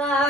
Bye.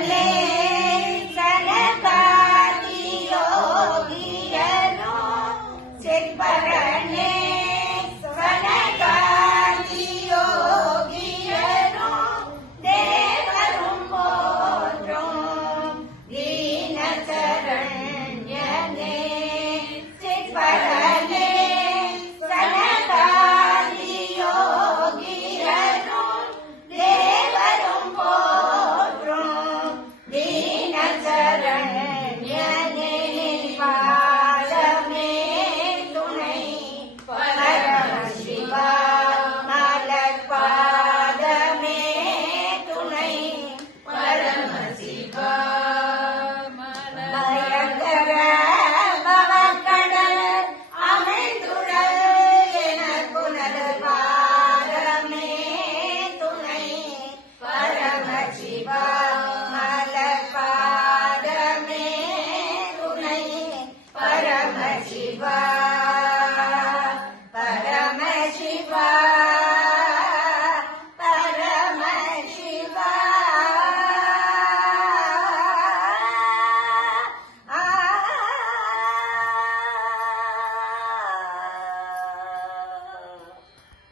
Alegre.